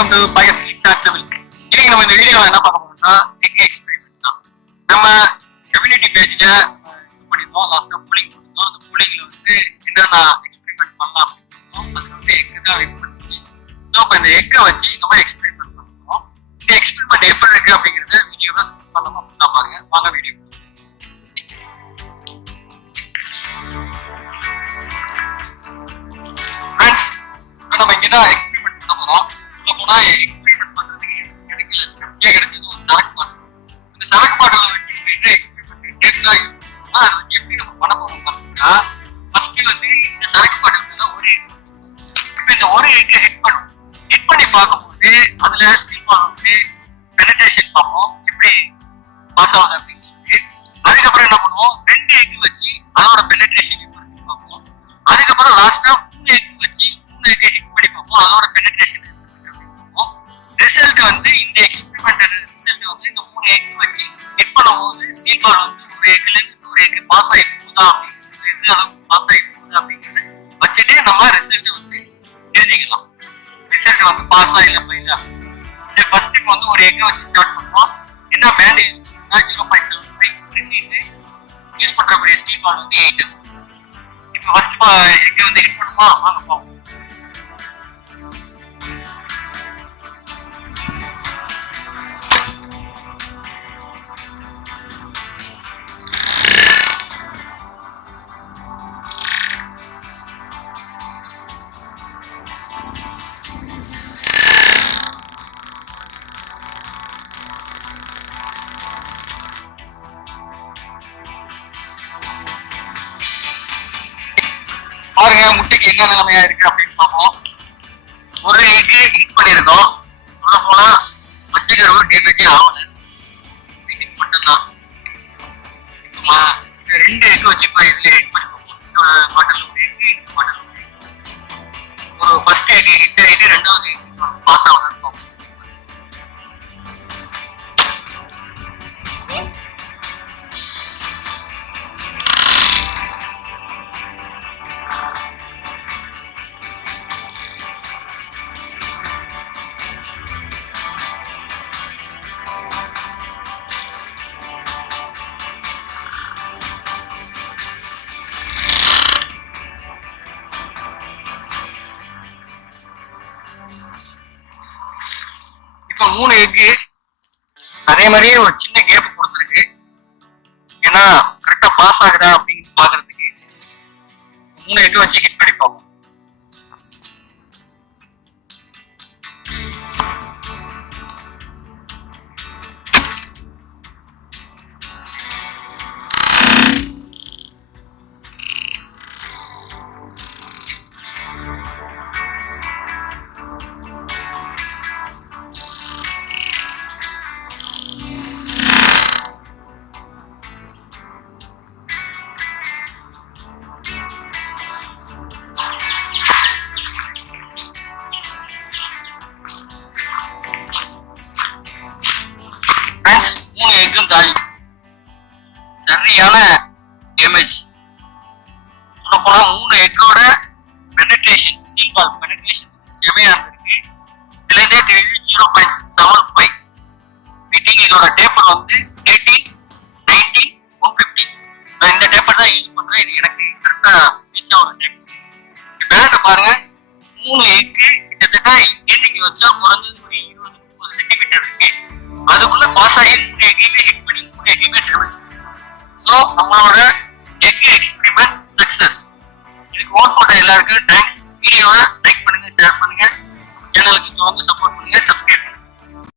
Welcome to biophysics at Tamil. இன்னைக்கு நம்ம இந்த வீடியோல என்ன பார்க்க போறோம்னா எக் எக்ஸ்பெரிமெண்ட் தான். நம்ம கம்யூனிட்டி பேஜ்ல பண்ணிருந்தோம், லாஸ்டா பூலிங் பண்ணிருந்தோம். அந்த பூலிங்ல வந்து என்னென்ன எக்ஸ்பெரிமெண்ட் பண்ணலாம் அப்படின்றோம். அது வந்து எக் தான் வெயிட் பண்ணுச்சு. ஸோ இப்போ இந்த எக்கை வச்சு நம்ம எக்ஸ்பெரிமெண்ட் பண்ணுறோம். இந்த எக்ஸ்பெரிமெண்ட் எப்படி இருக்கு அப்படிங்கிறத வீடியோவை ஸ்கிப் பண்ணாம ஃபுல்லாக பாருங்க. வாங்க வீடியோ. நம்ம இங்கதான் எக்ஸ்பெரிமெண்ட் பண்ண போறோம். போனா எக்ஸ்பெரிமெண்ட் பண்றதுக்கு கிடைக்கல, கடைசியா கிடைச்சது ஒரு சரக்கு பாட்டில். இந்த சரக்கு பாட்டில வச்சு என்ன எக்ஸ்பெரிமெண்ட் டேட்டா யூஸ் பண்ணுவோம், அதை வச்சு எப்படி நம்ம பண்ண போறோம் அப்படின்னா, ஃபர்ஸ்ட் வந்து இந்த சரக்கு பாட்டில் ஒரு இப்போ இந்த ஒரு எக்கை ஹிட் பண்ணி பார்க்கும்போது அதுல ஸ்டீல் வந்து பெனட்ரேஷன் பார்ப்போம், எப்படி பாஸ் ஆகுது அப்படின்னு சொல்லிட்டு. அதுக்கப்புறம் என்ன பண்ணுவோம், 2 எக்கு வச்சு அதோட பெனட்ரேஷன் பார்ப்போம். அதுக்கப்புறம் லாஸ்டா 3 எக்கு வச்சு 3 எக்கை ஹிட் பண்ணி பார்ப்போம், அதோட பெனட்ரேஷன். ரிசல்ட் வந்து இந்த எக்ஸ்பெரிமெண்ட் ரிசல்ட் வந்து இந்த 3 எக் வச்சு ஹிட் பண்ணும்போது ஸ்டீல் பால் வந்து ஒரு எக்ல இருந்து ஒரு எக் பாஸ் ஆகி போகுதா அப்படின்னு எந்த அளவுக்கு பாஸ் ஆகி போகுது அப்படிங்கிறத வச்சுட்டு நம்ம ரிசல்ட் வந்து தெரிஞ்சுக்கலாம். ரிசல்ட் வந்து பாஸ் ஆகல போயில. சரி, ஃபர்ஸ்ட் இப்போ வந்து ஒரு எக்கை வச்சு ஸ்டார்ட் பண்ணுவோம். என்ன பேண்ட் யூஸ் பண்ணுறா 0.75 ப்ரிசீஸ் யூஸ் பண்றக்கூடிய ஸ்டீல் பால் வந்து 8. இப்போ ஃபர்ஸ்ட் எக்கை வந்து ஹிட் பண்ணுமா, வாங்க போவோம். பாருங்க முட்டைக்கு என்ன நிலைமையா இருக்கு அப்படின்னு பார்ப்போம். ஒரு எக்கு ஹிட் பண்ணிருக்கோம், சொல்ல போனா மஞ்சள் கருவு டேமேஜே ஆகல, ஹிட் மட்டும்தான். 2 எக்கு வச்சு இப்போ இதுல ஹிட் பண்ணி பார்ப்போம். பாட்டில் ஒரு எக்கு, இந்த பாட்டில் ஒரு எக்கு. ஒரு ஃபர்ஸ்ட் எக்கு ஹிட் ஆகிட்டு 2வது பாஸ் ஆகணும்னு பார்ப்போம். இப்போ 3 எக்கு அதே மாதிரியே ஒரு சின்ன கேப் கொடுத்துருக்கு. ஏன்னா கரெக்டா பாஸ் ஆகுதா அப்படின்னு பாக்குறதுக்கு 3 எக்கு வச்சு ஹிட் பண்ணி பார்ப்போம். சரியான டேமேஜ். சொல்ல போனா 3 எக்கோட பெனட்ரேஷன், ஸ்டீல் பால் பெனட்ரேஷன் செமையா இருக்கு. இதுல இருந்தே தெரியுது 0.75 மீட்டிங். இதோட டேப்பர் வந்து 18, 19, 150. நான் இந்த டேப்பர் தான் யூஸ் பண்றேன். இது எனக்கு கரெக்டா மிச்சா ஒரு டேப்பர். பேண்ட் பாருங்க, 3 எக்கு கிட்டத்தட்ட இங்க வச்சா குறைஞ்சது ஒரு 20-30 சென்டிமீட்டர் இருக்கு. அதுக்குள்ள பாஸ் ஆகி 3 எக்கையுமே ஹிட் பண்ணி 3 எக்கையுமே டேமேஜ். ஸோ நம்மளோட எக் எக்ஸ்பெரிமெண்ட் சக்சஸ். இதுக்கு ஓட் போட்ட எல்லாருக்கும் தேங்க்ஸ். வீடியோவை லைக் பண்ணுங்க, ஷேர் பண்ணுங்க, சேனலுக்கு தொடர்ந்து சப்போர்ட்